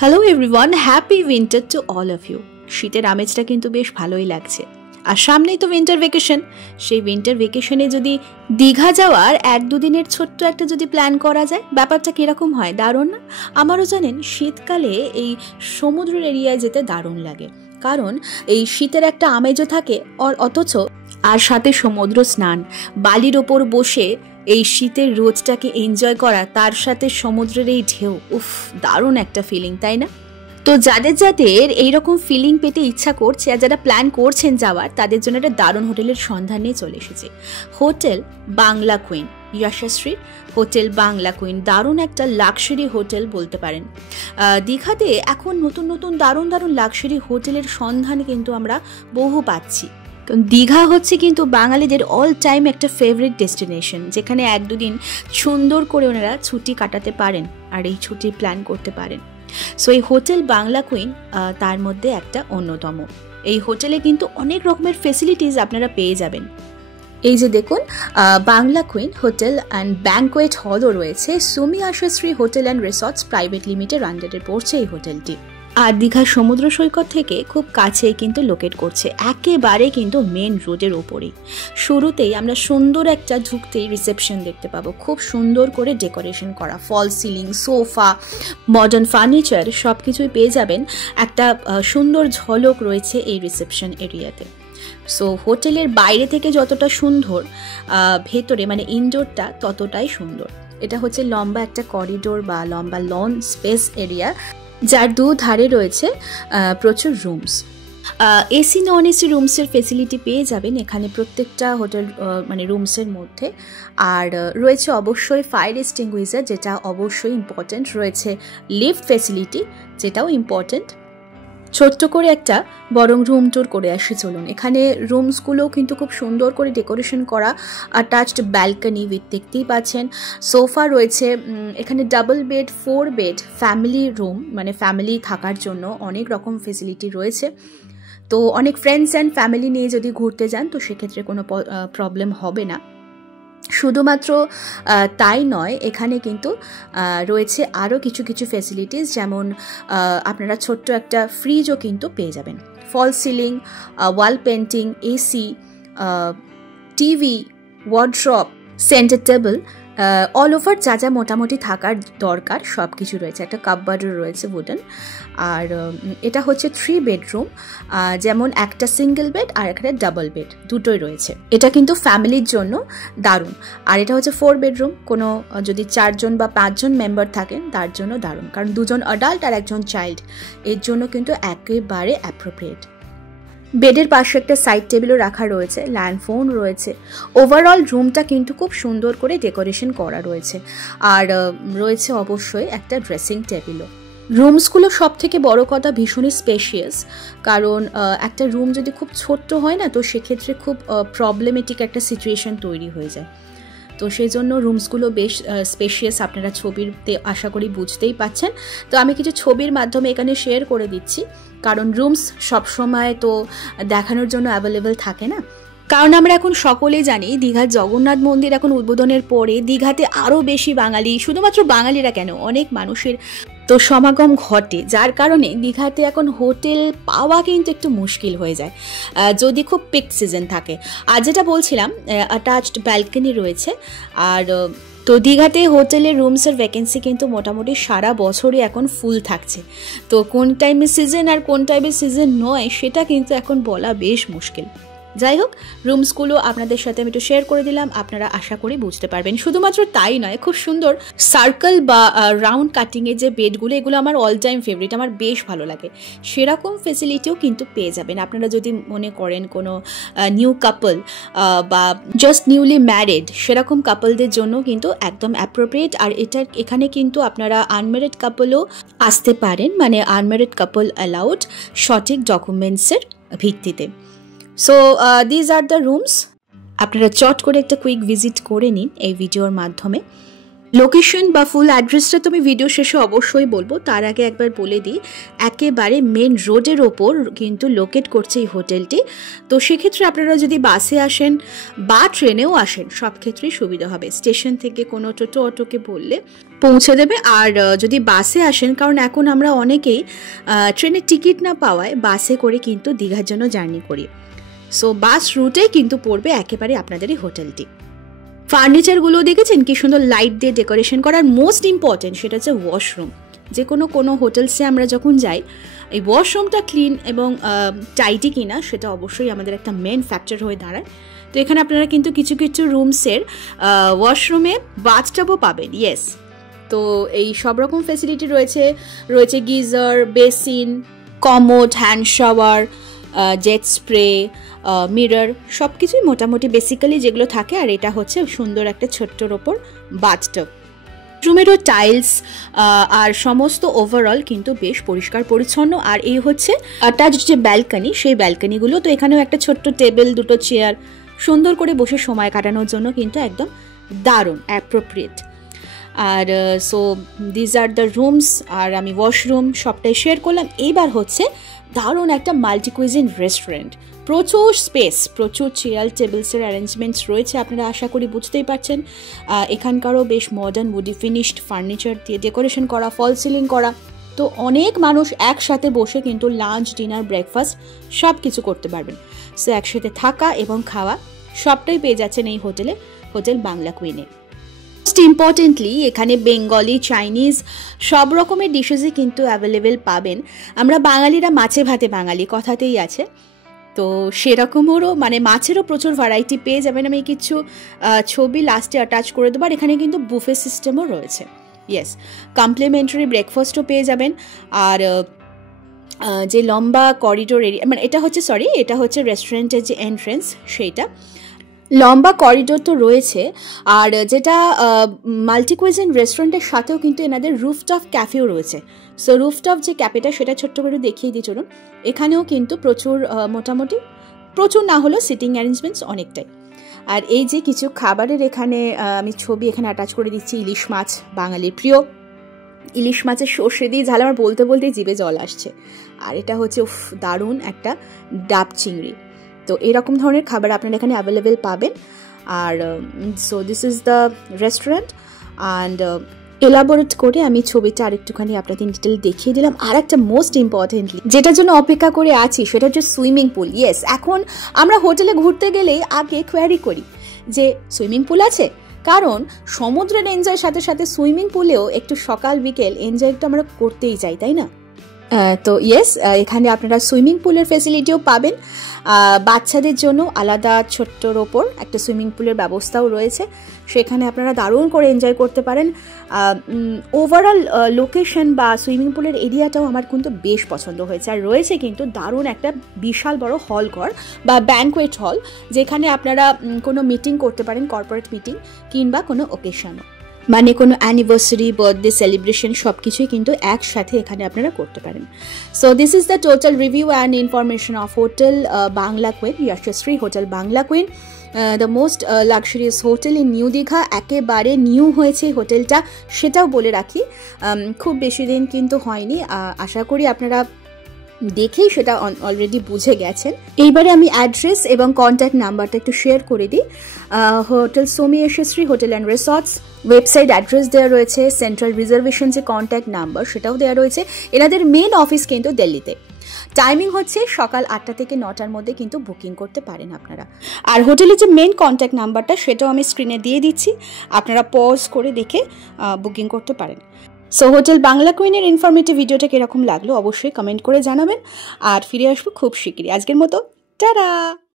Hello everyone, happy winter to all of you. শীতের আমেজটা কিন্তু বেশ ভালোই লাগছে। আর সামনেই তো উইন্টার ভেকেশন। সেই উইন্টার ভেকেশনে যদি দীঘা যাওয়ার 1-2 দিনের ছোট্ট একটা যদি প্ল্যান করা যায়, ব্যাপারটা কীরকম হয়? দারুণ না? আমারও জানেন শীতকালে এই সমুদ্রের এরিয়ায় যেতে দারুণ লাগে, কারণ এই শীতের একটা আমেজও থাকে, অথচ আর সাথে সমুদ্র স্নান, বালির ওপর বসে এই শীতের রোদটাকে এনজয় করা, তার সাথে সমুদ্রের এই ঢেউ, উফ, দারুণ একটা ফিলিং, তাই না? তো যাদের যাদের এইরকম ফিলিং পেতে ইচ্ছা করছে আর যারা প্ল্যান করছেন যাওয়ার, তাদের জন্য একটা দারুণ হোটেলের সন্ধান নিয়ে চলে এসেছে। হোটেল বাংলা কুইন, যশস্বী হোটেল বাংলা কুইন, দারুণ একটা লাক্সারি হোটেল বলতে পারেন। দীঘাতে এখন নতুন নতুন দারুণ দারুণ লাক্সারি হোটেলের সন্ধান কিন্তু আমরা বহু পাচ্ছি। দীঘা হচ্ছে কিন্তু বাঙালিদের অল টাইম একটা ফেভারিট ডেস্টিনেশন, যেখানে 1-2 দিন সুন্দর করে ওনারা ছুটি কাটাতে পারেন আর এই ছুটি প্ল্যান করতে পারেন। সো এই হোটেল বাংলা কুইন তার মধ্যে একটা অন্যতম। এই হোটেলে কিন্তু অনেক রকমের ফেসিলিটিস আপনারা পেয়ে যাবেন। এই যে দেখুন, Bangla Queen Hotel and Banquet হলও রয়েছে। Sumi Yashasvi Hotel and Resorts Private Limited আন্ডারে পড়ছে এই হোটেলটি। আর দীঘার সমুদ্র সৈকত থেকে খুব কাছেই কিন্তু লোকেট করছে, একেবারে কিন্তু মেন রোডের ওপরেই। শুরুতেই আমরা সুন্দর একটা ঢুকতেই রিসেপশন দেখতে পাবো, খুব সুন্দর করে ডেকোরেশন করা, fall ceiling, sofa, modern furniture সব কিছুই পেয়ে যাবেন। একটা সুন্দর ঝলক রয়েছে এই রিসেপশন এরিয়াতে। সো হোটেলের বাইরে থেকে যতটা সুন্দর, ভেতরে মানে ইনডোরটা ততটাই সুন্দর। এটা হচ্ছে লম্বা একটা করিডোর বা লম্বা লন স্পেস এরিয়া, যার দুধারে রয়েছে প্রচুর রুমস। এসি নন এসি রুমসের ফেসিলিটি পেয়ে যাবেন এখানে প্রত্যেকটা হোটেল মানে রুমসের মধ্যে। আর রয়েছে অবশ্যই ফায়ার এক্সটিংগুইশার, যেটা অবশ্যই ইম্পর্ট্যান্ট। রয়েছে লিফট ফেসিলিটি, যেটাও ইম্পর্ট্যান্ট। ছোট্ট করে একটা বরং রুম ট্যুর করে আসি চলুন। এখানে রুমসগুলোও কিন্তু খুব সুন্দর করে ডেকোরেশন করা, অ্যাটাচড ব্যালকনি উইথ, দেখতেই পাচ্ছেন। সোফা রয়েছে এখানে, double bed, 4 bed, family room, মানে ফ্যামিলি থাকার জন্য অনেক রকম ফেসিলিটি রয়েছে। তো অনেক ফ্রেন্ডস অ্যান্ড ফ্যামিলি নিয়ে যদি ঘুরতে যান তো সেক্ষেত্রে কোনো প্রবলেম হবে না। শুধুমাত্র তাই নয়, এখানে কিন্তু রয়েছে আরও কিছু কিছু ফেসিলিটিস, যেমন আপনারা ছোট্ট একটা ফ্রিজও কিন্তু পেয়ে যাবেন। Fall ceiling, wall painting, AC, TV, wardrobe, centre table, all over যা যা মোটামুটি থাকার দরকার সব কিছু রয়েছে। একটা কাপবোর্ডও রয়েছে উডেন। আর এটা হচ্ছে 3 বেডরুম, যেমন একটা সিঙ্গেল বেড আর একটা ডাবল বেড, দুটোই রয়েছে। এটা কিন্তু ফ্যামিলির জন্য দারুণ। আর এটা হচ্ছে 4 বেডরুম, কোনো যদি 4 জন বা 5 জন মেম্বার থাকেন তার জন্য দারুণ, কারণ 2 জন অ্যাডাল্ট আর 1 জন চাইল্ড, এর জন্য কিন্তু একেবারে অ্যাপ্রোপ্রিয়েট। বেডের পাশে একটা সাইড টেবিলও রাখা রয়েছে, ল্যান্ড ফোন রয়েছে। ওভারঅল রুমটা কিন্তু খুব সুন্দর করে ডেকোরেশন করা রয়েছে। আর রয়েছে অবশ্যই একটা ড্রেসিং টেবিলও। রুমসগুলো সব থেকে বড় কথা ভীষণই স্পেশিয়াস, কারণ একটা রুম যদি খুব ছোট্ট হয় না, তো সেক্ষেত্রে খুব প্রবলেমেটিক একটা সিচুয়েশন তৈরি হয়ে যায়। তো সেই জন্য রুমসগুলো বেশ স্পেশিয়াস, আপনারা ছবিতে আশা করি বুঝতেই পাচ্ছেন। তো আমি কিছু ছবির মাধ্যমে এখানে শেয়ার করে দিচ্ছি, কারণ রুমস সবসময় তো দেখানোর জন্য অ্যাভেলেবেল থাকে না। কারণ আমরা এখন সকলেই জানি দীঘার জগন্নাথ মন্দির এখন উদ্বোধনের পরে দীঘাতে আরও বেশি বাঙালি, শুধুমাত্র বাঙালিরা কেন, অনেক মানুষের তো সমাগম ঘটে, যার কারণে দীঘাতে এখন হোটেল পাওয়া কিন্তু একটু মুশকিল হয়ে যায় যদি খুব পিক সিজন থাকে। আর যেটা বলছিলাম, অ্যাটাচড ব্যালকনি রয়েছে। আর তো দীঘাতে হোটেলের রুমসের ভ্যাকেন্সি কিন্তু মোটামুটি সারা বছরই এখন ফুল থাকছে। তো কোন টাইমে সিজন আর কোন টাইমে সিজন নয় সেটা কিন্তু এখন বলা বেশ মুশকিল। যাই হোক, রুমসগুলো আপনাদের সাথে আমি একটু শেয়ার করে দিলাম, আপনারা আশা করি বুঝতে পারবেন। শুধুমাত্র তাই নয়, খুব সুন্দর সার্কেল বা রাউন্ড কাটিংয়ের যে বেডগুলো, এগুলো আমার অল টাইম ফেভারিট, আমার বেশ ভালো লাগে। সেরকম ফেসিলিটিও কিন্তু পেয়ে যাবেন আপনারা যদি মনে করেন কোনো নিউ কাপল বা জাস্ট নিউলি ম্যারিড, সেরকম কাপলদের জন্য কিন্তু একদম অ্যাপ্রোপ্রিয়েট। আর এখানে কিন্তু আপনারা আনম্যারিড কাপলও আসতে পারেন, মানে আনম্যারিড কাপল অ্যালাউড সঠিক ডকুমেন্টসের ভিত্তিতে। So these are the rooms. আপনারা চট করে একটা কুইক ভিজিট করে নিন এই ভিডিওর মাধ্যমে। লোকেশন বা ফুল অ্যাড্রেসটা তো আমি ভিডিও শেষে অবশ্যই বলবো, তার আগে একবার বলে দিই একেবারে মেন রোডের ওপর কিন্তু লোকেট করছে এই হোটেলটি। তো সেক্ষেত্রে আপনারা যদি বাসে আসেন বা ট্রেনেও আসেন সব ক্ষেত্রেই সুবিধা হবে। স্টেশন থেকে কোনো টোটো অটোকে বললে পৌঁছে দেবে। আর যদি বাসে আসেন, কারণ এখন আমরা অনেকেই ট্রেনের টিকিট না পাওয়ায় বাসে করে কিন্তু দীঘার জন্য জার্নি করি। সো বাস রুটেই কিন্তু পড়বে একেবারে আপনাদের এই হোটেলটি। ফার্নিচারগুলো দেখেছেন কি সুন্দর লাইট দিয়ে ডেকোরেশন করার। মোস্ট ইম্পর্টেন্ট সেটা হচ্ছে ওয়াশরুম। যে কোনো হোটেলসে আমরা যখন যাই এই ওয়াশরুমটা ক্লিন এবং টাইটি কিনা সেটা অবশ্যই আমাদের একটা মেন ফ্যাক্টর হয়ে দাঁড়ায়। তো এখানে আপনারা কিন্তু কিছু কিছু রুমসের ওয়াশরুমে বাথটাবও পাবেন। ইয়েস, তো এই সব রকম ফ্যাসিলিটি রয়েছে geyser, basin, commode, hand shower, jet spray, mirror, সব কিছুই মোটামুটি বেসিক্যালি যেগুলো থাকে। আর এটা হচ্ছে সুন্দর একটা ছোট্টর ওপর বাথটব। রুমেরও টাইলস আর সমস্ত ওভারঅল কিন্তু বেশ পরিষ্কার পরিচ্ছন্ন। আর এই হচ্ছে অ্যাটাচড যে ব্যালকনি, সেই ব্যালকনিগুলো তো এখানেও একটা ছোট্ট টেবিল, দুটো চেয়ার, সুন্দর করে বসে সময় কাটানোর জন্য কিন্তু একদম দারুণ অ্যাপ্রোপ্রিয়েট। আর so these are the rooms. আর আমি ওয়াশরুম সবটাই শেয়ার করলাম। এইবার হচ্ছে দারুণ একটা মাল্টিকুইজিন রেস্টুরেন্ট। প্রচুর স্পেস, প্রচুর চেয়ার টেবিলসের অ্যারেঞ্জমেন্টস রয়েছে, আপনারা আশা করি বুঝতেই পারছেন। এখানকারও বেশ মডার্ন উডি ফিনিশড ফার্নিচার দিয়ে ডেকোরেশন করা, ফল সিলিং করা। তো অনেক মানুষ একসাথে বসে কিন্তু লাঞ্চ, ডিনার, ব্রেকফাস্ট সব কিছু করতে পারবেন। সো একসাথে থাকা এবং খাওয়া সবটাই পেয়ে যাচ্ছেন এই হোটেলে, হোটেল বাংলা কুইনে। মোস্ট ইম্পর্টেন্টলি এখানে বেঙ্গলি, চাইনিজ সব রকমের ডিশেসই কিন্তু অ্যাভেলেবেল পাবেন। আমরা বাঙালিরা মাছে ভাতে বাঙালি, কথাতেই আছে। তো সেরকমেরও মানে মাছেরও প্রচুর ভ্যারাইটি পেয়ে যাবেন। আমি কিছু ছবি লাস্টে অ্যাটাচ করে দেবো। আর এখানে কিন্তু বুফে সিস্টেমও রয়েছে। ইয়েস, কমপ্লিমেন্টারি ব্রেকফাস্টও পেয়ে যাবেন। আর যে লম্বা করিডোর এরিয়া, মানে এটা হচ্ছে রেস্টুরেন্টের যে এন্ট্রেন্স, সেইটা লম্বা করিডোর তো রয়েছে। আর যেটা মাল্টিকুইজিন রেস্টুরেন্টের সাথেও কিন্তু এনাদের রুফটপ ক্যাফেও রয়েছে। সো রুফটপ যে ক্যাফেটা সেটা ছোট্ট করে দেখিয়ে দিই চলুন। এখানেও কিন্তু মোটামুটি প্রচুর না হলেও সিটিং অ্যারেঞ্জমেন্টস অনেকটাই। আর এই যে কিছু খাবারের এখানে আমি ছবি এখানে অ্যাটাচ করে দিচ্ছি। ইলিশ মাছ, বাঙালির প্রিয় ইলিশ মাছের সর্ষে দিয়ে ঝাল, আমার বলতে বলতেই জিভে জল আসছে। আর এটা হচ্ছে দারুণ একটা ডাব চিংড়ি। তো এরকম ধরনের খাবার আপনারা এখানে অ্যাভেলেবেল পাবেন। আর so this is the restaurant. And elaborate করে আমি ছবিটা আরেকটুখানি আপনাদের ডিটেল দেখিয়ে দিলাম। আর একটা মোস্ট ইম্পর্টেন্টলি যেটার জন্য অপেক্ষা করে আছি সেটা হচ্ছে সুইমিং পুল। ইয়েস, এখন আমরা হোটেলে ঘুরতে গেলেই আগে কোয়ারি করি যে সুইমিং পুল আছে, কারণ সমুদ্রের এনজয়ের সাথে সাথে সুইমিং পুলেও একটু সকাল বিকেল এনজয় একটু আমরা করতেই চাই, তাই না? তো ইয়েস, এখানে আপনারা সুইমিং পুলের ফেসিলিটিও পাবেন। বাচ্চাদের জন্য আলাদা ছোট্টর ওপর একটা সুইমিং পুলের ব্যবস্থাও রয়েছে, সেখানে আপনারা দারুণ করে এনজয় করতে পারেন। ওভারঅল লোকেশন বা সুইমিং পুলের এরিয়াটাও আমার কিন্তু বেশ পছন্দ হয়েছে। আর রয়েছে কিন্তু দারুণ একটা বিশাল বড় হল ঘর বা ব্যাঙ্কোয়েট হল, যেখানে আপনারা কোনো মিটিং করতে পারেন, কর্পোরেট মিটিং কিংবা কোনো ওকেশনও, মানে কোনো অ্যানিভার্সারি, বার্থডে সেলিব্রেশন সব কিছুই কিন্তু একসাথে এখানে আপনারা করতে পারেন। So this is the total review and information of hotel Bangla queen, Yashasvi hotel Bangla queen, the most luxurious hotel in new Digha. একেবারে নিউ হয়েছে হোটেলটা, সেটাও বলে রাখি। খুব বেশি দিন কিন্তু হয়নি, আশা করি আপনারা দেখেই সেটা অলরেডি বুঝে গেছেন। এইবারে আমি অ্যাড্রেস এবং কন্ট্যাক্ট নাম্বারটা একটু শেয়ার করে দিই। Hotel Somy Yashasvi Hotel and resorts website address দেওয়া রয়েছে, সেন্ট্রাল রিজার্ভেশন যে কন্ট্যাক্ট নাম্বার সেটাও দেওয়া রয়েছে। এনাদের মেন অফিস কিন্তু দিল্লিতে। টাইমিং হচ্ছে সকাল 8টা থেকে 9টার মধ্যে কিন্তু বুকিং করতে পারেন আপনারা। আর হোটেলের যে মেন কন্ট্যাক্ট নাম্বারটা সেটাও আমি স্ক্রিনে দিয়ে দিচ্ছি, আপনারা পজ করে দেখে বুকিং করতে পারেন। সো হোটেল বাংলা কুইনের ইনফরমেটিভ ভিডিওটা কিরকম লাগলো অবশ্যই কমেন্ট করে জানাবেন। আর ফিরে আসবো খুব শিগগিরই। আজকের মতো টাটা।